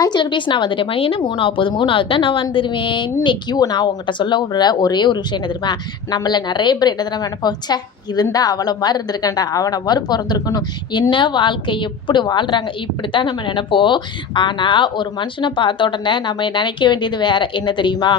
Hi celebrities, நான் வந்துட்டேன். மணி என்ன 3 ஆக போகுது. 3 தான் நான் வந்துடுவேன். இன்னைக்கும் நான் உங்கள்கிட்ட சொல்ல விடுற ஒரே ஒரு விஷயம் என்ன தெரியுமா? நம்மள நிறைய பேர் என்ன தெரியுமா நினைப்போம், ச்சே இருந்தால் அவளை மாதிரி இருந்திருக்கேன்டா, அவனை மாதிரி பிறந்திருக்கணும், என்ன வாழ்க்கை எப்படி வாழ்கிறாங்க, இப்படித்தான் நம்ம நினைப்போம். ஆனால் ஒரு மனுஷனை பார்த்த உடனே நம்ம நினைக்க வேண்டியது வேறு என்ன தெரியுமா?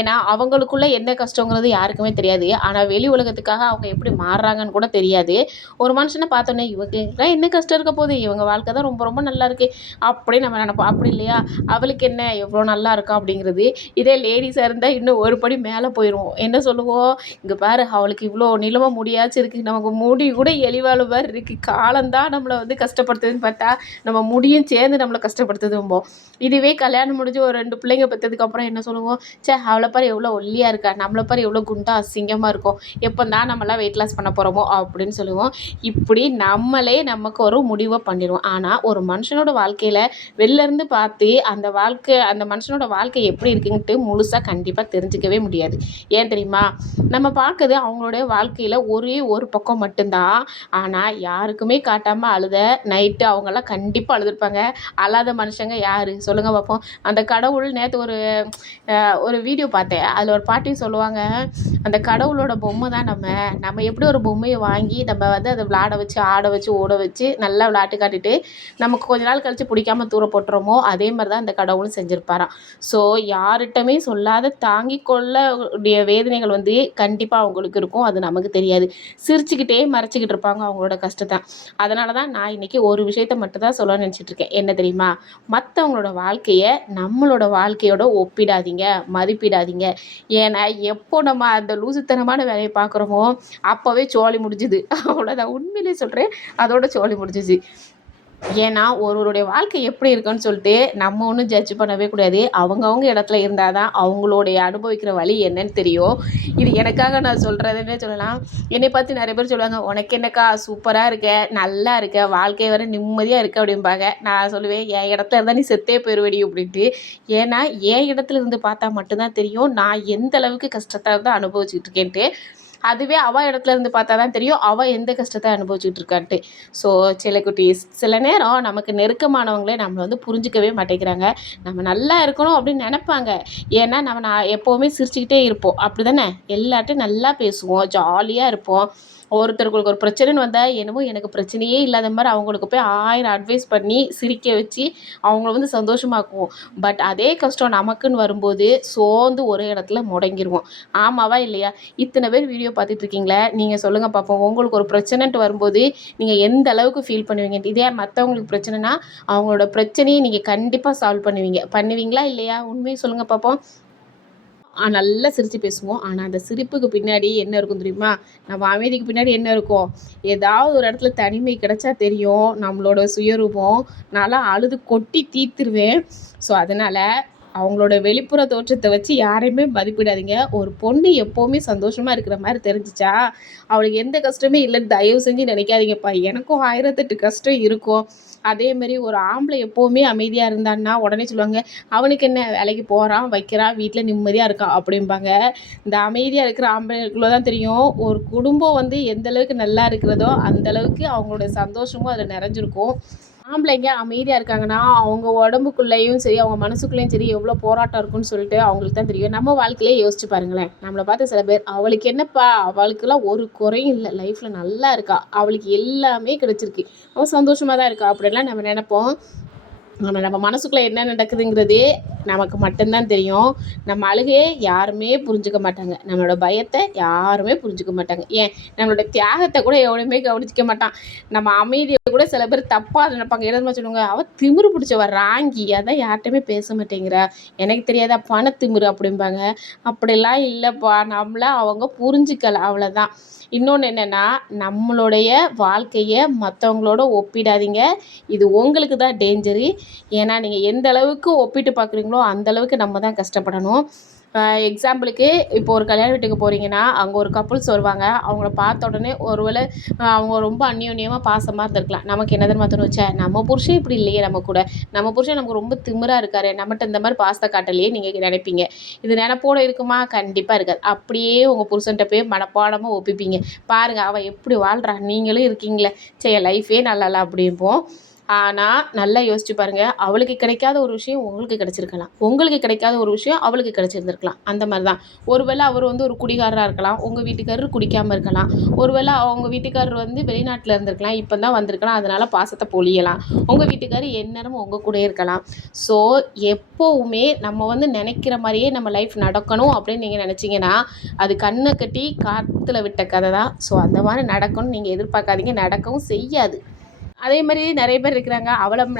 ஏன்னா அவங்களுக்குள்ள என்ன கஷ்டங்கிறது யாருக்குமே தெரியாது. ஆனால் வெளி உலகத்துக்காக அவங்க எப்படி மாறுறாங்கன்னு கூட தெரியாது. ஒரு மனுஷனை பார்த்தோன்னே இவங்களுக்குலாம் என்ன கஷ்டம் இருக்க போகுது, இவங்க வாழ்க்கை தான் ரொம்ப ரொம்ப நல்லா இருக்குது அப்படி நம்ம நினைப்போம். அப்படி இல்லையா, அவளுக்கு என்ன எவ்வளோ நல்லா இருக்கா அப்படிங்கிறது. இதே லேடிஸாக இருந்தால் இன்னும் ஒரு படி மேலே போயிடுவோம். என்ன சொல்லுவோம், இங்கே பாரு அவளுக்கு இவ்வளோ நீளமாக முடியாச்சும் இருக்குது, நமக்கு முடி கூட எலிவாழ மாதிரி இருக்குது, காலம்தான் நம்மளை வந்து கஷ்டப்படுத்துதுன்னு பார்த்தா நம்ம முடியும் சேர்ந்து நம்மளை கஷ்டப்படுத்துதும்போம். இதுவே கல்யாணம் முடிஞ்சு ஒரு 2 பிள்ளைங்க பெற்றதுக்கப்புறம் என்ன சொல்லுவோம், சே அவளை பாரு எவ்வளோ ஒல்லியாக இருக்கா, நம்மளை பாரு எவ்வளோ குண்டா அசிங்கமாக இருக்கும், எப்போ தான் நம்மளாம் வெயிட் லாஸ் பண்ண போகிறோமோ அப்படின்னு சொல்லுவோம். இப்படி நம்மளே நமக்கு ஒரு முடிவை பண்ணிடுவோம். ஆனால் ஒரு மனுஷனோட வாழ்க்கையில் வெளிலேருந்து பார்த்து அந்த மனுஷனோட வாழ்க்கை எப்படி இருக்குன்ட்டு முழுசாக கண்டிப்பாக தெரிஞ்சிக்கவே முடியாது. ஏன் தெரியுமா? நம்ம பார்க்குறது அவங்களுடைய வாழ்க்கையில் ஒரே ஒரு பக்கம் மட்டும்தான். ஆனால் யாருக்குமே காட்டாமல் அழுத நைட்டு அவங்கெல்லாம் கண்டிப்பாக அழுதுருப்பாங்க. அழாத மனுஷங்க யார் சொல்லுங்கள் பார்ப்போம். அந்த கடவுள் நேற்று ஒரு வீடியோ பார்த்தேன். அதில் ஒரு பாட்டி சொல்லுவாங்க, அந்த கடவுளோட பொம்மை தான் நம்ம எப்படி ஒரு பொம்மையை வாங்கி நம்ம வந்து அதை விளாட வச்சு ஆட வச்சு ஓட வச்சு நல்லா விளையாட்டு காட்டிட்டு நமக்கு கொஞ்ச நாள் கழித்து பிடிக்காம தூர போட்டுறோமோ அதே மாதிரி தான் இந்த கடவுளும் செஞ்சுருப்பாராம். ஸோ யார்கிட்டமே சொல்லாத தாங்கி கொள்ளக்கூடிய வேதனைகள் வந்து கண்டிப்பாக அவங்களுக்கு இருக்கும். அது நமக்கு தெரியாது. சிரிச்சுக்கிட்டே மறைச்சிக்கிட்டு இருப்பாங்க அவங்களோட கஷ்டத்தை. அதனால தான் நான் இன்றைக்கி ஒரு விஷயத்தை மட்டும் தான் சொல்ல நினச்சிட்ருக்கேன். என்ன தெரியுமா? மற்றவங்களோட வாழ்க்கையை நம்மளோட வாழ்க்கையோட ஒப்பிடாதீங்க, மதிப்பிடாதீங்க. ஏன்னா எப்போ நம்ம அந்த லூசுத்தனமான வேலையை பார்க்குறோமோ அப்போவே சோழி முடிஞ்சுது. அவ்வளோதான், உண்மையிலே சொல்கிறேன், அதோட சோழி முடிஞ்சிச்சு. ஏன்னா ஒருவருடைய வாழ்க்கை எப்படி இருக்குன்னு சொல்லிட்டு நம்ம ஒன்றும் ஜட்ஜ் பண்ணவே கூடாது. அவங்கவுங்க இடத்துல இருந்தால் தான் அவங்களுடைய அனுபவிக்கிற வழி என்னன்னு தெரியும். இது எனக்காக நான் சொல்கிறதுன்னே சொல்லலாம். என்னை பார்த்து நிறைய பேர் சொல்லுவாங்க, உனக்கு என்னக்கா சூப்பராக இருக்க, நல்லா இருக்க, வாழ்க்கை வர நிம்மதியாக இருக்க அப்படிம்பாங்க. நான் சொல்லுவேன், என் இடத்துல இருந்தால் நீ செத்தே போயிடுவடி அப்படின்ட்டு. ஏன்னா என் இடத்துல இருந்து பார்த்தா மட்டும்தான் தெரியும் நான் எந்த அளவுக்கு கஷ்டத்தை தான் அனுபவிச்சுட்டு இருக்கேன்ட்டு. அதுவே அவள் இடத்துல இருந்து பார்த்தா தான் தெரியும் அவள் எந்த கஷ்டத்தை அனுபவிச்சுட்டு இருக்கான்ட்டு. ஸோ செல்லக்குட்டீஸ், சில நேரம் நமக்கு நெருக்கமானவங்களே நம்மளை வந்து புரிஞ்சிக்கவே மாட்டேங்கிறாங்க. நம்ம நல்லா இருக்கணும் அப்படின்னு நினைப்பாங்க. ஏன்னா நான் எப்போவுமே சிரிச்சுக்கிட்டே இருப்போம், அப்படி தானே? எல்லார்ட்டையும் நல்லா பேசுவோம், ஜாலியாக இருப்போம். ஒருத்தருக்கு ஒரு பிரச்சனைன்னு வந்தால் என்னமோ எனக்கு பிரச்சனையே இல்லாத மாதிரி அவங்களுக்கு போய் 1000 அட்வைஸ் பண்ணி சிரிக்க வச்சு அவங்கள வந்து சந்தோஷமாக்குவோம். பட் அதே கஷ்டம் நமக்குன்னு வரும்போது சோர்ந்து ஒரு இடத்துல முடங்கிடுவோம். ஆமாவா இல்லையா? இத்தனை பேர் வீடியோ பார்த்துட்டு இருக்கீங்களே, நீங்கள் சொல்லுங்கள் பார்ப்போம். உங்களுக்கு ஒரு பிரச்சனைன்ட்டு வரும்போது நீங்கள் எந்த அளவுக்கு ஃபீல் பண்ணுவீங்கன்ட்டு. இதே மற்றவங்களுக்கு பிரச்சனைனா அவங்களோட பிரச்சனையை நீங்கள் கண்டிப்பாக சால்வ் பண்ணுவீங்களா இல்லையா? உண்மையை சொல்லுங்கள் பார்ப்போம். நல்லா சிரித்து பேசுவோம். ஆனால் அந்த சிரிப்புக்கு பின்னாடி என்ன இருக்கும் தெரியுமா? நம்ம அமைதிக்கு பின்னாடி என்ன இருக்கும்? ஏதாவது ஒரு இடத்துல தனிமை கிடைச்சா தெரியும் நம்மளோட சுயரூபம். நான்லாம் அழுது கொட்டி தீர்த்துருவேன். ஸோ அதனால் அவங்களோட வெளிப்புற தோற்றத்தை வச்சு யாரையுமே மதிப்பிடாதீங்க. ஒரு பொண்ணு எப்போவுமே சந்தோஷமாக இருக்கிற மாதிரி தெரிஞ்சிச்சா அவளுக்கு எந்த கஷ்டமே இல்லைன்னு தயவு செஞ்சு நினைக்காதீங்கப்பா. எனக்கும் 1008 கஷ்டம் இருக்கும். அதேமாரி ஒரு ஆம்பளை எப்போவுமே அமைதியாக இருந்தான்னா உடனே சொல்லுவாங்க, அவனுக்கு என்ன, வேலைக்கு போகிறான் வைக்கிறான் வீட்டில் நிம்மதியாக இருக்கான் அப்படிம்பாங்க. இந்த அமைதியாக இருக்கிற ஆம்பளைக்குள்ளே தான் தெரியும் ஒரு குடும்பம் வந்து எந்த அளவுக்கு நல்லா இருக்கிறதோ அந்த அளவுக்கு அவங்களோட சந்தோஷமும் அதில் நிறைஞ்சிருக்கும். ஆம்பளைங்க அமைதியாக இருக்காங்கன்னா அவங்க உடம்புக்குள்ளேயும் சரி அவங்க மனசுக்குள்ளேயும் சரி எவ்வளோ போராட்டம் இருக்குன்னு சொல்லிட்டு அவங்களுக்கு தான் தெரியும். நம்ம வாழ்க்கையிலே யோசிச்சு பாருங்களேன். நம்மளை பார்த்து சில பேர், அவளுக்கு என்னப்பா, அவளுக்கெல்லாம் ஒரு குறையும் இல்லை, லைஃப்பில் நல்லா இருக்கா, அவளுக்கு எல்லாமே கிடைச்சிருக்கு, அவள் சந்தோஷமாக தான் இருக்கா அப்படின்லாம் நம்ம நினைப்போம். நம்ம மனசுக்குள்ளே என்ன நடக்குதுங்கிறது நமக்கு மட்டும்தான் தெரியும். நம்ம அழுகையை யாருமே புரிஞ்சுக்க மாட்டாங்க, நம்மளோட பயத்தை யாருமே புரிஞ்சுக்க மாட்டாங்க. ஏன் நம்மளோட தியாகத்தை கூட எவனுமே கவனிச்சிக்க மாட்டான். நம்ம அமைதியை கூட சில பேர் தப்பாக நினைப்பாங்க. என்ன சொல்லுவாங்க, அவள் திமிரு பிடிச்சவ ராங்கி, அதான் யார்கிட்டையுமே பேச மாட்டேங்கிறா, எனக்கு தெரியாதா பணத்திமிரு அப்படிம்பாங்க. அப்படிலாம் இல்லைப்பா, நம்மளை அவங்க புரிஞ்சுக்கல, அவ்வளோதான். இன்னொன்று என்னென்னா, நம்மளுடைய வாழ்க்கையை மற்றவங்களோட ஒப்பிடாதீங்க. இது உங்களுக்கு தான் டேஞ்சரு. ஏன்னா நீங்கள் எந்த அளவுக்கு ஒப்பிட்டு பார்க்குறீங்களோ அந்த அளவுக்கு நம்ம தான் கஷ்டப்படணும். எக்ஸாம்பிளுக்கு இப்போ ஒரு கல்யாண வீட்டுக்கு போகிறீங்கன்னா அங்கே ஒரு கப்புள்ஸ் வருவாங்க. அவங்கள பார்த்த உடனே ஒருவேளை அவங்க ரொம்ப அந்யோன்யமாக பாசமாக இருந்திருக்கலாம். நமக்கு என்ன தெரியுமா தோணும், ச்சே நம்ம புருஷன் இப்படி இல்லையே, நம்ம புருஷன் நமக்கு ரொம்ப திமிராக இருக்காரு, நம்மகிட்ட இந்த மாதிரி பாசத்தை காட்டலையே நீங்கள் நினைப்பீங்க. இது நினப்போட இருக்குமா? கண்டிப்பாக இருக்காது. அப்படியே உங்கள் புருஷன்கிட்ட போய் மனப்பாடமாக ஒப்பிப்பீங்க. பாருங்கள் அவள் எப்படி வாழ்கிறா, நீங்களும் இருக்கீங்களே, சரி லைஃபே நல்லா இல்லை அப்படிம்போம். ஆனால் நல்லா யோசிச்சு பாருங்கள், அவளுக்கு கிடைக்காத ஒரு விஷயம் உங்களுக்கு கிடைச்சிருக்கலாம், உங்களுக்கு கிடைக்காத ஒரு விஷயம் அவளுக்கு கிடைச்சிருந்துருக்கலாம். அந்த மாதிரி தான். ஒருவேளை அவர் வந்து ஒரு குடிகாரராக இருக்கலாம், உங்கள் வீட்டுக்காரர் குடிக்காமல் இருக்கலாம். ஒருவேளை அவங்க வீட்டுக்காரர் வந்து வெளிநாட்டில் இருந்திருக்கலாம், இப்போ தான் வந்திருக்கலாம், அதனால் பாசத்தை பொழியலாம். உங்கள் வீட்டுக்காரர் எந்நேரமும் உங்கள் கூட இருக்கலாம். ஸோ எப்போவுமே நம்ம வந்து நினைக்கிற மாதிரியே நம்ம லைஃப் நடக்கணும் அப்படின்னு நீங்கள் நினச்சிங்கன்னா அது கண்ணை கட்டி காற்றுல விட்ட கதை தான். ஸோ அந்த மாதிரி நடக்கணும்னு நீங்கள் எதிர்பார்க்காதீங்க, நடக்கவும் செய்யாது. அதே மாதிரி நிறைய பேர் இருக்கிறாங்க,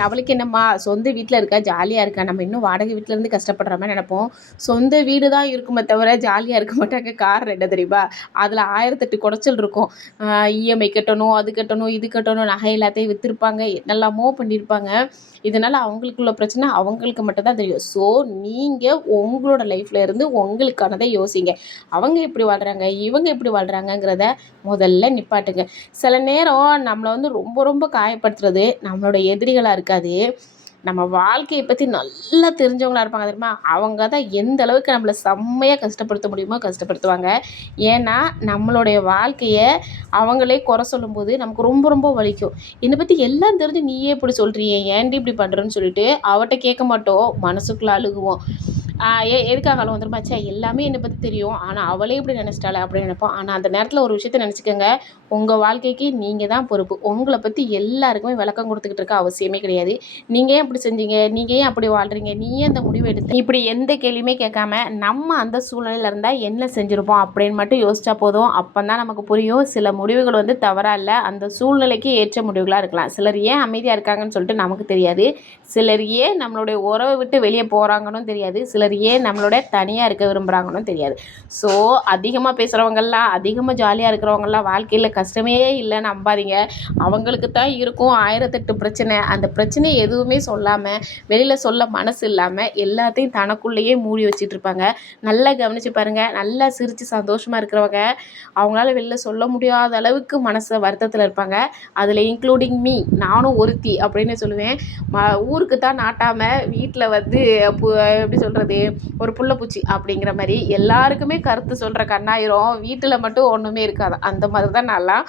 அவளுக்கு என்னம்மா சொந்த வீட்டில் இருக்கா, ஜாலியாக இருக்கா, நம்ம இன்னும் வாடகை வீட்டிலேருந்து கஷ்டப்படுற மாதிரி நினைப்போம். சொந்த வீடு தான் இருக்குமே தவிர ஜாலியாக இருக்க மாட்டாங்க. காரணம் என்ன தெரியுமா? அதில் 1008 குடைச்சல் இருக்கும். இஎம்ஐ கட்டணும், அது கட்டணும், இது கட்டணும், நகை எல்லாத்தையும் விற்றுருப்பாங்க, என்னெல்லாமோ பண்ணியிருப்பாங்க. இதனால் அவங்களுக்குள்ள பிரச்சனை அவங்களுக்கு மட்டும்தான் தெரியும். ஸோ நீங்கள் உங்களோட லைஃப்பில் இருந்து உங்களுக்கானதை யோசிங்க. அவங்க எப்படி வாழ்கிறாங்க, இவங்க எப்படி வாழ்கிறாங்கங்கிறத முதல்ல நிப்பாட்டுங்க. சில நேரம் நம்மளை வந்து ரொம்ப ரொம்ப காயப்படுத்துறது நம்மளோட எதிரிகளாக இருக்காது, நம்ம வாழ்க்கையை பற்றி நல்லா தெரிஞ்சவங்களா இருப்பாங்க தெரியுமா? அவங்க தான் எந்த அளவுக்கு நம்மளை செம்மையாக கஷ்டப்படுத்த முடியுமோ கஷ்டப்படுத்துவாங்க. ஏன்னா நம்மளுடைய வாழ்க்கையை அவங்களே குறை சொல்லும்போது நமக்கு ரொம்ப ரொம்ப வலிக்கும். என்னை பற்றி எல்லாம் தெரிஞ்சு நீயே இப்படி சொல்கிறியே, ஏன்டி இப்படி பண்ணுறேன்னு சொல்லிட்டு அவட்ட கேட்க மாட்டோம், மனசுக்குள்ளே அழுகுவோம். எதுக்காக அழுவோம் தெரியுமா? ச்சே, எல்லாமே என்னை பற்றி தெரியும், ஆனால் அவளே இப்படி நினச்சிட்டாளே அப்படின்னு நினைப்போம். ஆனால் அந்த நேரத்தில் ஒரு விஷயத்த நினச்சிக்கோங்க, உங்கள் வாழ்க்கைக்கு நீங்கள் தான் பொறுப்பு. உங்களை பற்றி எல்லாருக்குமே விளக்கம் கொடுத்துக்கிட்டு இருக்க அவசியமே கிடையாது. நீங்கள் ஏன் இப்படி செஞ்சீங்க, நீங்கள் ஏன் அப்படி வாழ்கிறீங்க, நீ ஏன் இந்த முடிவு எடுத்த, இப்படி எந்த கேள்வியுமே கேட்காம நம்ம அந்த சூழ்நிலையில் இருந்தால் என்ன செஞ்சுருப்போம் அப்படின்னு மட்டும் யோசிச்சா போதும். அப்போ தான் நமக்கு புரியும், சில முடிவுகள் வந்து தவறாக இல்லை, அந்த சூழ்நிலைக்கு ஏற்ற முடிவுகளாக இருக்கலாம். சிலர் ஏன் அமைதியாக இருக்காங்கன்னு சொல்லிட்டு நமக்கு தெரியாது, சிலர் ஏன் நம்மளுடைய உறவை விட்டு வெளியே போகிறாங்கன்னு தெரியாது, சிலர் ஏன் நம்மளோட தனியாக இருக்க விரும்புகிறாங்கன்னு தெரியாது. ஸோ அதிகமாக பேசுகிறவங்கெல்லாம், அதிகமாக ஜாலியாக இருக்கிறவங்கெல்லாம் வாழ்க்கையில் கஷ்டமே இல்லைன்னு நம்பாதீங்க. அவங்களுக்கு தான் இருக்கும் 1008 பிரச்சனை. அந்த பிரச்சனை எதுவுமே சொல்லாமல், வெளியில் சொல்ல மனசு இல்லாமல் எல்லாத்தையும் தனக்குள்ளேயே மூடி வச்சிட்டு இருப்பாங்க. நல்லா கவனித்து பாருங்கள், நல்லா சிரித்து சந்தோஷமாக இருக்கிறவங்க அவங்களால வெளில சொல்ல முடியாத அளவுக்கு மனசை வருத்தத்தில் இருப்பாங்க. அதில் இன்க்ளூடிங் மீ, நானும் ஒருத்தி அப்படின்னு சொல்லுவேன். ஊருக்கு தான் நாட்டாமல் வீட்டில் வந்து எப்படி சொல்கிறது, ஒரு புள்ளப்பூச்சி அப்படிங்கிற மாதிரி எல்லாருக்குமே கருத்து சொல்கிற கண்ணாயிரம், வீட்டில் மட்டும் ஒன்றுமே இருக்காது. அந்த மாதிரி தான் நான்லாம்.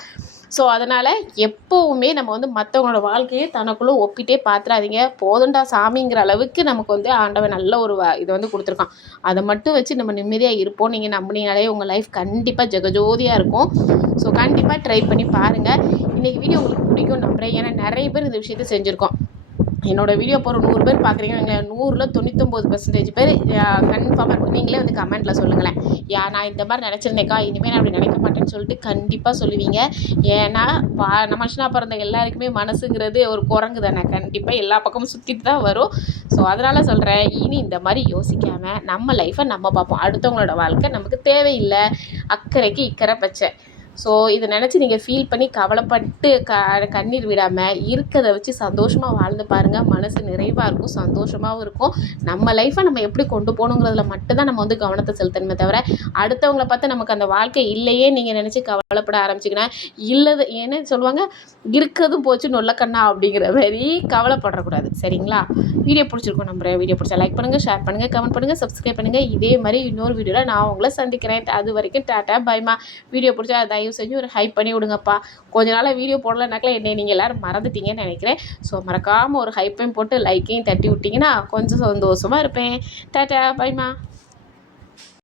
ஸோ அதனால் எப்போவுமே நம்ம வந்து மற்றவங்களோட வாழ்க்கையை தனக்குள்ளே ஒப்பிட்டே பார்த்துறாதீங்க. போதுண்டா சாமிங்கிற அளவுக்கு நமக்கு வந்து ஆண்டவன் நல்ல ஒரு இதை வந்து கொடுத்துருக்கான். அதை மட்டும் வச்சு நம்ம நிம்மதியாக இருப்போம். நீங்கள் நம்பினீங்களே உங்கள் லைஃப் கண்டிப்பாக ஜெகஜோதியாக இருக்கும். ஸோ கண்டிப்பாக ட்ரை பண்ணி பாருங்கள். இன்றைக்கி வீடியோ உங்களுக்கு பிடிக்கும் நம்புகிறேன். ஏன்னா நிறைய பேர் இந்த விஷயத்தை செஞ்சுருக்கோம். என்னோடய வீடியோ போகிற 100 பேர் பார்க்குறீங்க, 100ல் 99% பேர் கன்ஃபார்மாக நீங்களே வந்து கமெண்ட்டில் சொல்லுங்களேன். நான் இந்த மாதிரி நினச்சிருந்தேக்கா, இனிமேல் நான் அப்படி நினைக்க மாட்டேன்னு சொல்லிட்டு கண்டிப்பாக சொல்லுவீங்க. ஏன்னா நம்ம மனுஷனாக பிறந்த எல்லாருக்குமே மனசுங்கிறது ஒரு குரங்கு தானே, கண்டிப்பாக எல்லா பக்கமும் சுற்றிட்டு தான் வரும். ஸோ அதனால் சொல்கிறேன், இனி இந்த மாதிரி யோசிக்காமல் நம்ம லைஃப்பை நம்ம பார்ப்போம். அடுத்தவங்களோட வாழ்க்கை நமக்கு தேவையில்லை. அக்கறைக்கு இக்கரை பச்சை. ஸோ இதை நினச்சி நீங்கள் ஃபீல் பண்ணி கவலைப்பட்டு கண்ணீர் விடாமல் இருக்கிறத வச்சு சந்தோஷமாக வாழ்ந்து பாருங்கள். மனசு நிறைவாக இருக்கும், சந்தோஷமாகவும் இருக்கும். நம்ம லைஃப்பை நம்ம எப்படி கொண்டு போகணுங்கிறதுல மட்டும்தான் நம்ம வந்து கவனத்தை செலுத்தணுமே தவிர அடுத்தவங்களை பார்த்து நமக்கு அந்த வாழ்க்கை இல்லையே நீங்கள் நினச்சி கவலைப்பட ஆரம்பிச்சிங்கன்னா இல்லது ஏன்னு சொல்லுவாங்க, இருக்கிறதும் போச்சு நொல்லக்கண்ணா அப்படிங்கிற மாதிரி கவலைப்படக்கூடாது. சரிங்களா? வீடியோ பிடிச்சிருக்கோம் நம்புறேன். வீடியோ பிடிச்சா லைக் பண்ணுங்கள், ஷேர் பண்ணுங்கள், கமெண்ட் பண்ணுங்கள், சப்ஸ்கிரைப் பண்ணுங்கள். இதே மாதிரி இன்னொரு வீடியோவில் நான் உங்களை சந்திக்கிறேன். அது வரைக்கும் டாட்டா பைமா. வீடியோ பிடிச்சா தயவு செஞ்சு ஒரு ஹைப் பண்ணி விடுங்கப்பா. கொஞ்ச நாளாக வீடியோ போடலனாக்கல என்னை நீங்கள் எல்லோரும் மறந்துட்டீங்கன்னு நினைக்கிறேன். ஸோ மறக்காமல் ஒரு ஹைப்பையும் போட்டு லைக்கையும் தட்டி விட்டிங்கன்னா கொஞ்சம் சந்தோஷமாக இருப்பேன். டாட்டா பைமா.